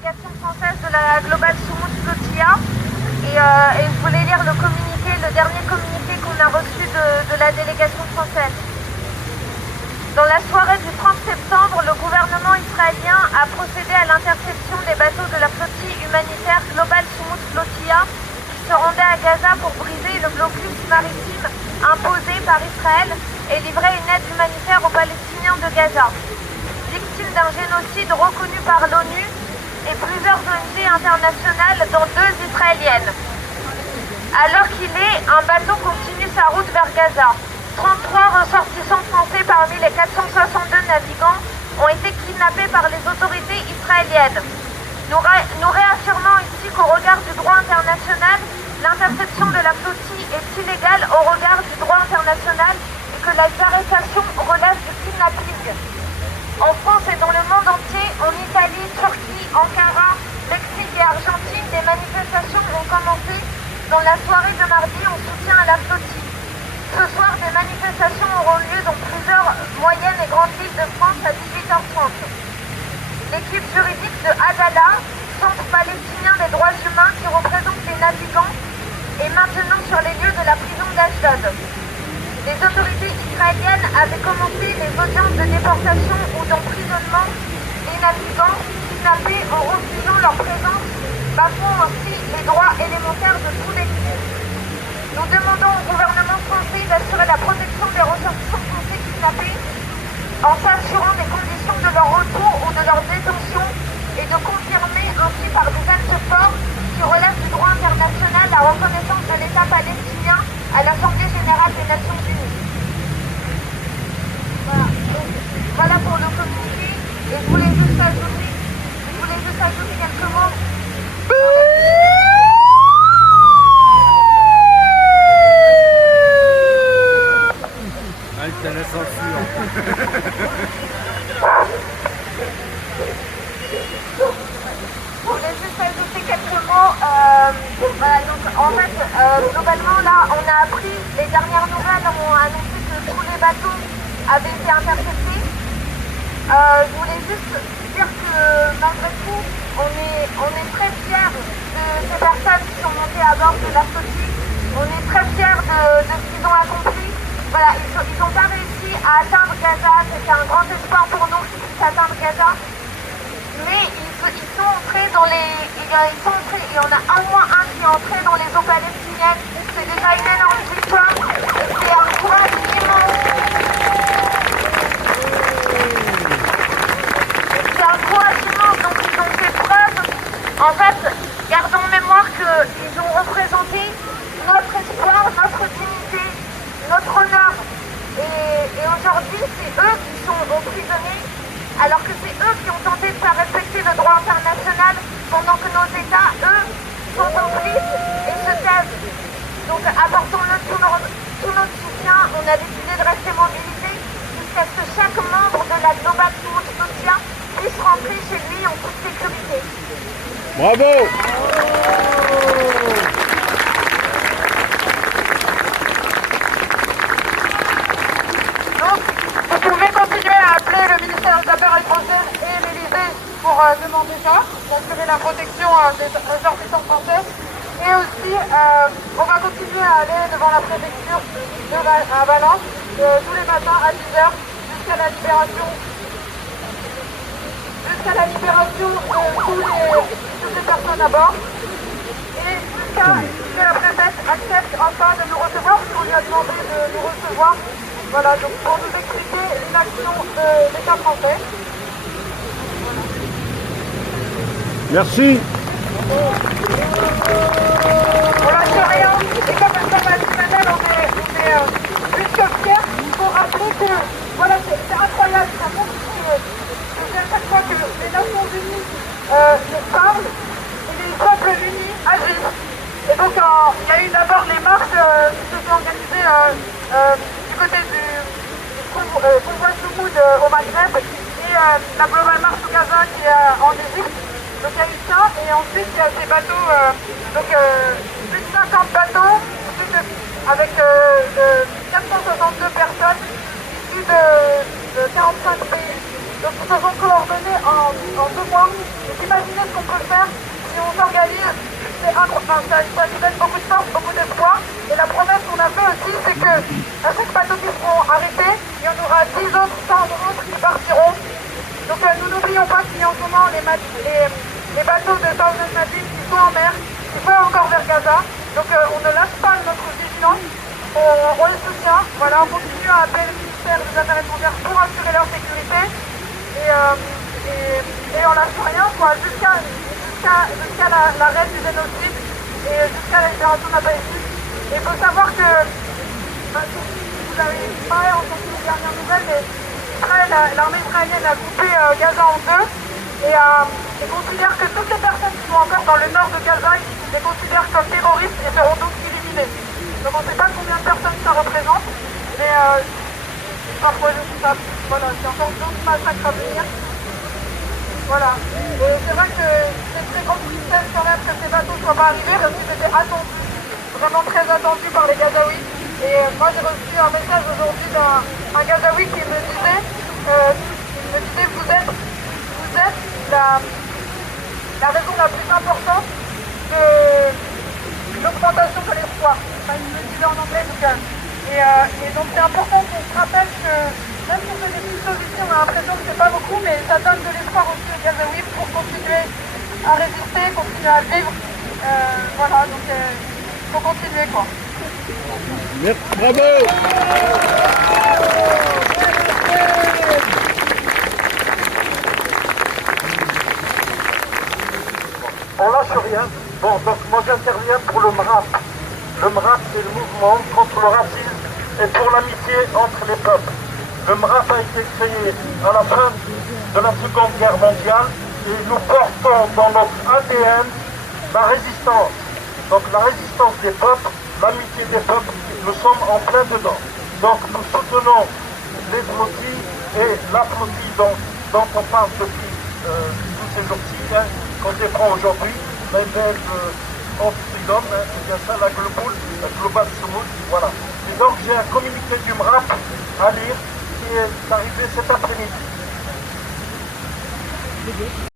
délégation française de la Global Soumoud Flotilla et je voulais lire le dernier communiqué qu'on a reçu de la délégation française. Dans la soirée du 30 septembre, le gouvernement israélien a procédé à l'interception des bateaux de la flottille humanitaire Global Soumoud Flotilla qui se rendaient à Gaza pour briser le blocus maritime imposé par Israël et livrer une aide humanitaire aux Palestiniens de Gaza, victimes d'un génocide reconnu par l'ONU et plusieurs ONG internationales, dont 2 israéliennes. À l'heure qu'il est, un bateau continue sa route vers Gaza. 33 ressortissants français parmi les 462 navigants ont été kidnappés par les autorités israéliennes. Nous réaffirmons ici qu'au regard du droit international, l'interception de la flottille est illégale au regard du droit international et que les arrestations relèvent du kidnapping. En France et dans le monde entier, en Italie, Turquie, Ankara, Mexique et Argentine, des manifestations ont commencé dans la soirée de mardi en soutien à la flottille. Ce soir, des manifestations auront lieu dans plusieurs moyennes et grandes villes de France à 18h30. L'équipe juridique de Adala, Centre palestinien des droits humains qui représente les navigants, est maintenant sur les lieux de la prison d'Ashdod. Les autorités israéliennes avaient commencé les audiences de déportation ou d'emprisonnement des navigants kidnappés en refusant leur présence, bafouant ainsi les droits élémentaires de tous les civils. Nous demandons au gouvernement français d'assurer la protection des ressortissants français kidnappés en s'assurant des conditions de leur retour ou de leur détention et de confirmer ainsi par des actes forts qui relèvent du droit international la reconnaissance de l'État palestinien à l'Assemblée générale des Nations unies. Voilà pour le communiqué et je voulais juste ajouter quelques mots. C'est la censure. Je voulais juste ajouter quelques mots. Voilà, donc, en fait, globalement, là, on a appris, les dernières nouvelles ont annoncé que tous les bateaux avaient été interceptés. Je voulais juste dire que, malgré tout, on est très fiers de ces personnes qui sont montées à bord de la flottille. On est très fiers de ce qu'ils ont accompli. Voilà, ils n'ont pas réussi à atteindre Gaza, c'était un grand espoir pour nous qu'ils puissent atteindre Gaza. Mais ils sont entrés dans les... il y en a au moins un qui est entré dans les eaux palestiniennes. C'est déjà une énorme victoire et c'est un courage immense. C'est un courage immense, donc ils ont fait preuve. En fait, gardons en mémoire qu'ils ont représenté notre espoir, notre dignité, notre honneur. Et aujourd'hui, c'est eux qui sont emprisonnés, alors que c'est eux qui ont tenté de faire respecter le droit international pendant que nos États, eux, sont en crise et se taisent. Donc apportons-le tout notre soutien. On a décidé de rester mobilisés jusqu'à ce que chaque membre de la Global Soumoud Flotilla puisse rentrer chez lui en toute sécurité. Bravo! Vous pouvez continuer à appeler le ministère des Affaires étrangères et l'Élysée pour demander ça, pour assurer la protection des ressortissants français. Et aussi, on va continuer à aller devant la préfecture à Valence tous les matins à 10h jusqu'à la libération de toutes les personnes à bord. Et jusqu'à ce que la préfète accepte enfin de nous recevoir, parce qu'on lui a demandé de nous recevoir. Voilà, donc pour nous expliquer l'inaction de l'État français. Merci. On lâche rien, et comme l'a dit Manel, on est plus que fiers. Il faut rappeler que voilà, c'est incroyable, ça montre que à chaque fois que les Nations Unies parlent, et les peuples unis agissent. Et donc il y a eu d'abord les marches qui se sont organisées du côté du convoi Soumoud au Maghreb et la Global Marche au Gaza qui est en Égypte. Donc il y a eu ça et ensuite il y a ces bateaux, plus de 50 bateaux avec 462 personnes issues de 45 pays. Donc ils se sont coordonnés en 2 mois. Donc imaginez ce qu'on peut faire si on s'organise. C'est incroyable, ça nous donne beaucoup de force, beaucoup d'espoir. Et la promesse qu'on a fait aussi, c'est que à chaque bateau qui seront arrêtés, il y en aura 10 autres, 100 autres qui partiront. Donc nous n'oublions pas qu'il y a en ce moment les bateaux de Thousand Navy qui sont en mer, qui vont encore vers Gaza. Donc on ne lâche pas notre vigilance, on les soutient. Voilà, on continue à appeler le ministère des Affaires étrangères pour assurer leur sécurité. Et on lâche rien quoi, jusqu'à l'arrêt du génocide et jusqu'à la libération de la Palestine. Et il faut savoir que, vous avez pas entendu les dernières nouvelles, mais l'armée israélienne a coupé Gaza en deux et considère que toutes les personnes qui sont encore dans le nord de Gaza, ils les considèrent comme terroristes et seront donc éliminées. Donc on ne sait pas combien de personnes ça représente, mais parfois je sais pas, voilà, c'est encore d'autres massacres à venir. Voilà. Et c'est vrai que c'est très grande tristesse quand même que ces bateaux ne soient pas arrivés parce qu'ils étaient attendus, vraiment très attendus par les Gazaouis. Et moi j'ai reçu un message aujourd'hui d'un Gazaoui qui me disait, vous êtes la raison la plus importante de l'augmentation de l'espoir. Enfin, il me le disait en anglais donc. Et donc c'est important qu'on se rappelle que même si on fait des petites choses ici, on a l'impression que c'est pas beaucoup, mais ça donne de l'espoir aussi aux Gazaouis pour continuer à résister, continuer à vivre. Voilà, donc il faut continuer quoi. Merci, bravo. On lâche rien. Bon, donc moi j'interviens pour le MRAP. Le MRAP, c'est le mouvement contre le racisme et pour l'amitié entre les peuples. Le MRAP a été créé à la fin de la Seconde Guerre mondiale et nous portons dans notre ADN la résistance. Donc la résistance des peuples, l'amitié des peuples, nous sommes en plein dedans. Donc nous soutenons les flottilles et la flottille dont on parle depuis tous ces jours-ci, qu'on défend aujourd'hui, la Freedom, c'est bien ça, la Global Summit, voilà. Et donc j'ai un communiqué du MRAP à lire qui est arrivé cet après-midi.